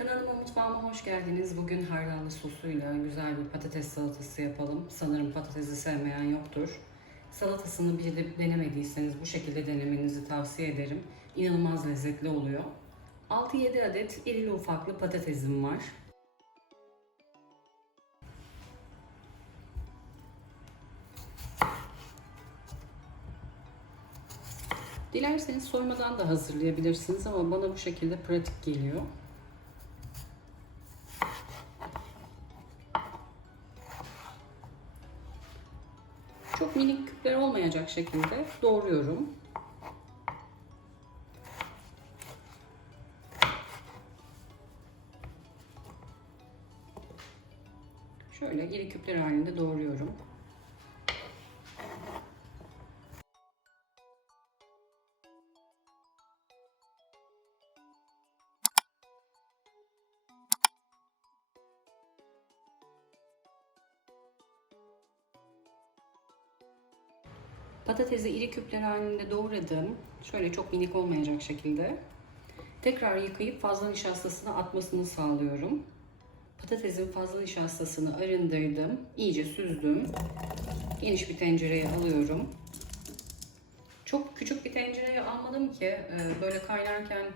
Kanalıma mutfağıma hoş geldiniz. Bugün hardallı sosuyla güzel bir patates salatası yapalım. Sanırım patatesi sevmeyen yoktur. Salatasını bir de denemediyseniz bu şekilde denemenizi tavsiye ederim. İnanılmaz lezzetli oluyor. 6-7 adet irili ufaklı patatesim var. Dilerseniz soymadan da hazırlayabilirsiniz ama bana bu şekilde pratik geliyor. Çok minik küpler olmayacak şekilde doğruyorum. Şöyle iri küpler halinde doğruyorum. Patatesi iri küpler halinde doğradım. Şöyle çok minik olmayacak şekilde. Tekrar yıkayıp fazla nişastasını atmasını sağlıyorum. Patatesin fazla nişastasını arındırdım. iyice süzdüm. Geniş bir tencereye alıyorum. Çok küçük bir tencereye almadım ki e, böyle kaynarken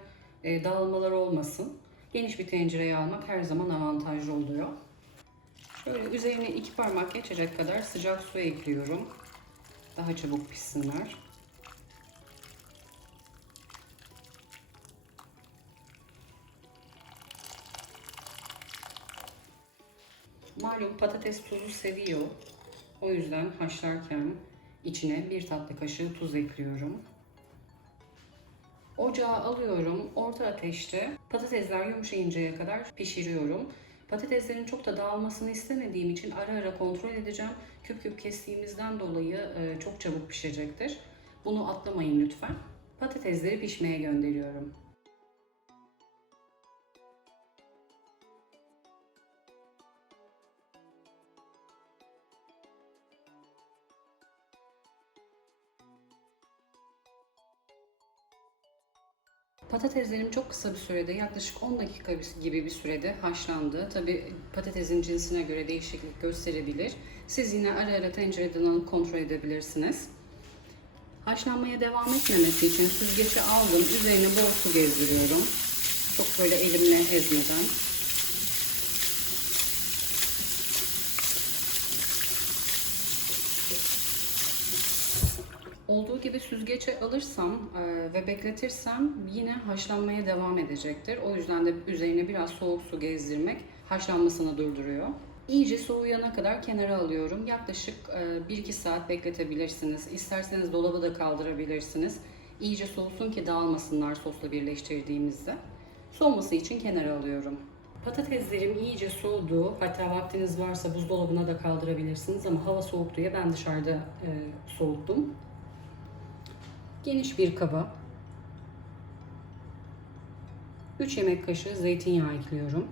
e, dağılmalar olmasın. Geniş bir tencereye almak her zaman avantajlı oluyor. Şöyle üzerine iki parmak geçecek kadar sıcak su ekliyorum. Daha çabuk pişsinler. Malum patates tuzu seviyor. O yüzden haşlarken içine bir tatlı kaşığı tuz ekliyorum. Ocağa alıyorum. Orta ateşte patatesler yumuşayıncaya kadar pişiriyorum. Patateslerin çok da dağılmasını istemediğim için ara ara kontrol edeceğim. Küp küp kestiğimizden dolayı e, çok çabuk pişecektir. Bunu atlamayın lütfen. Patatesleri pişmeye gönderiyorum. Patateslerim çok kısa bir sürede yaklaşık 10 dakika gibi bir sürede haşlandı. Tabi patatesin cinsine göre değişiklik gösterebilir. Siz yine ara ara tencereden alıp kontrol edebilirsiniz. Haşlanmaya devam etmemesi için süzgeci aldım. Üzerine bol su gezdiriyorum. Çok böyle elimle ezmeden. Olduğu gibi süzgece alırsam e, ve bekletirsem yine haşlanmaya devam edecektir. O yüzden de üzerine biraz soğuk su gezdirmek haşlanmasını durduruyor. İyice soğuyana kadar kenara alıyorum. Yaklaşık e, 1-2 saat bekletebilirsiniz. İsterseniz dolaba da kaldırabilirsiniz. İyice soğusun ki dağılmasınlar sosla birleştirdiğimizde. Soğuması için kenara alıyorum. Patateslerim iyice soğudu. Hatta vaktiniz varsa buzdolabına da kaldırabilirsiniz ama hava soğuk diye ben dışarıda e, soğuttum. Geniş bir kaba 3 yemek kaşığı zeytinyağı ekliyorum.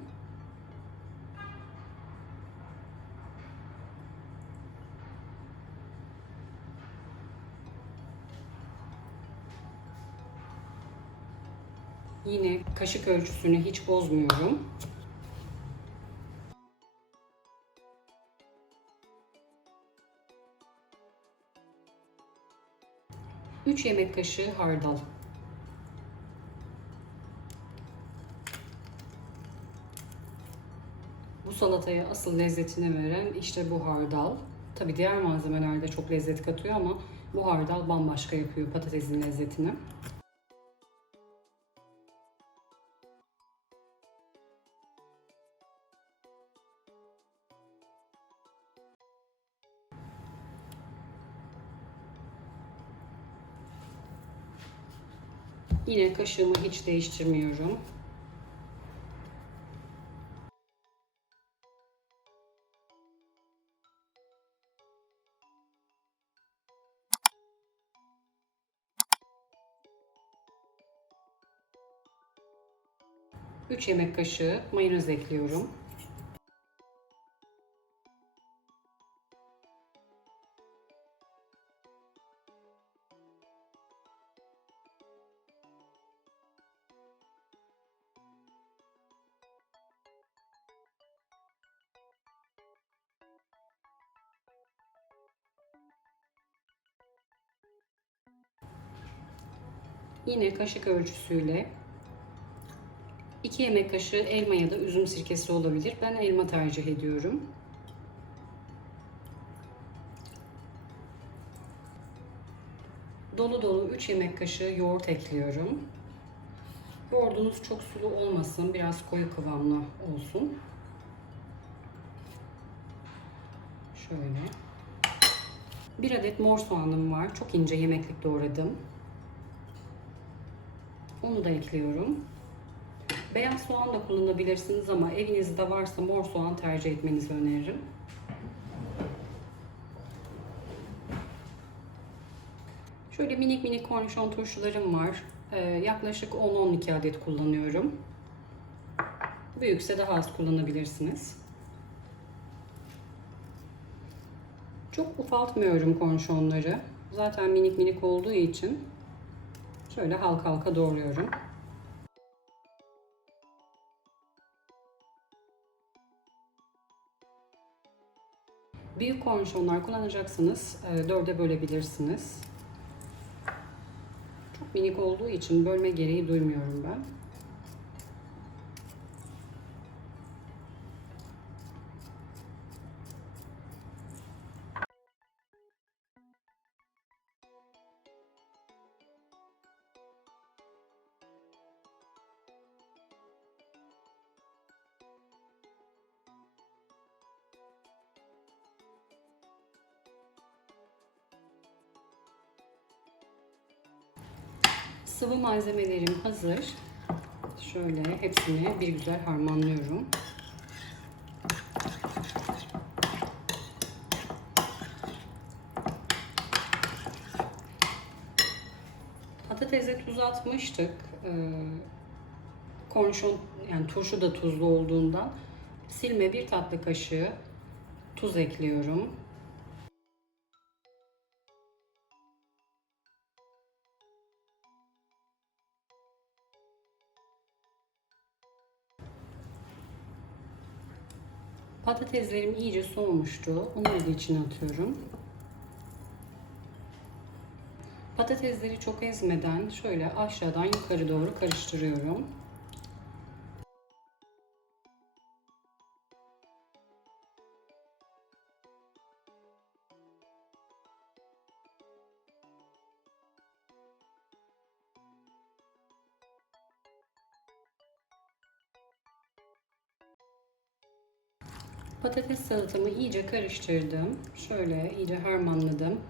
Yine kaşık ölçüsünü hiç bozmuyorum. 3 yemek kaşığı hardal. Bu salataya asıl lezzetini veren işte bu hardal. Tabi diğer malzemeler de çok lezzet katıyor ama bu hardal bambaşka yapıyor patatesin lezzetini. Yine kaşığımı hiç değiştirmiyorum. Üç yemek kaşığı mayonez ekliyorum. Yine kaşık ölçüsüyle 2 yemek kaşığı elma ya da üzüm sirkesi olabilir. Ben elma tercih ediyorum. Dolu dolu 3 yemek kaşığı yoğurt ekliyorum. Yoğurdunuz çok sulu olmasın, biraz koyu kıvamlı olsun. Şöyle. Bir adet mor soğanım var. Çok ince yemeklik doğradım. Onu da ekliyorum. Beyaz soğan da kullanabilirsiniz ama evinizde varsa mor soğan tercih etmenizi öneririm. Şöyle minik minik kornişon turşularım var. Ee, yaklaşık 10-12 adet kullanıyorum. Büyükse daha az kullanabilirsiniz. Çok ufaltmıyorum kornişonları. Zaten minik minik olduğu için şöyle halka halka doğruyorum. Büyük kornişonlar kullanacaksanız e, dörde bölebilirsiniz. Çok minik olduğu için bölme gereği duymuyorum ben. Sıvı malzemelerim hazır. Şöyle hepsini bir güzel harmanlıyorum. Patatese tuz atmıştık. Ee, kornişon yani turşu da tuzlu olduğundan silme bir tatlı kaşığı tuz ekliyorum. Patateslerim iyice soğumuştu. Onları da içine atıyorum. Patatesleri çok ezmeden şöyle aşağıdan yukarı doğru karıştırıyorum. Patates salatamı iyice karıştırdım. Şöyle iyice harmanladım.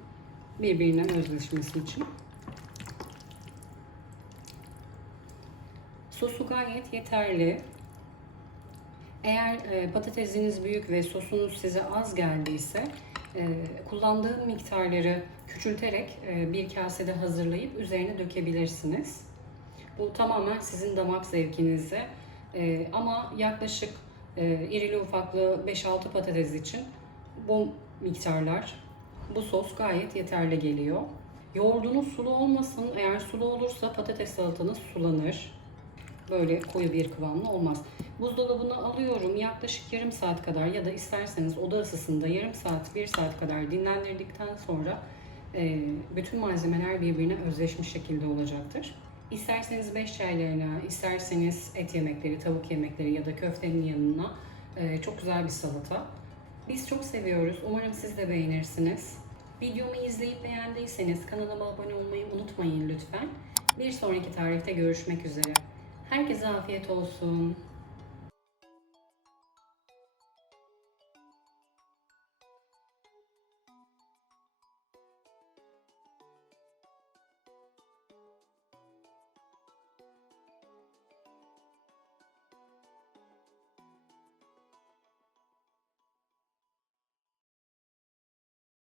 Birbirine özleşmesi için. Sosu gayet yeterli. Eğer e, patatesiniz büyük ve sosunuz size az geldiyse e, kullandığım miktarları küçülterek e, bir kasede hazırlayıp üzerine dökebilirsiniz. Bu tamamen sizin damak zevkinize. E, ama yaklaşık e, irili ufaklı 5-6 patates için bu miktarlar, bu sos gayet yeterli geliyor. Yoğurdunuz sulu olmasın. Eğer sulu olursa patates salatanız sulanır. Böyle koyu bir kıvamlı olmaz. Buzdolabına alıyorum yaklaşık yarım saat kadar ya da isterseniz oda ısısında yarım saat, bir saat kadar dinlendirdikten sonra e, bütün malzemeler birbirine özleşmiş şekilde olacaktır. İsterseniz beş çaylarına, isterseniz et yemekleri, tavuk yemekleri ya da köftenin yanına e, çok güzel bir salata. Biz çok seviyoruz. Umarım siz de beğenirsiniz. Videomu izleyip beğendiyseniz kanalıma abone olmayı unutmayın lütfen. Bir sonraki tarihte görüşmek üzere. Herkese afiyet olsun.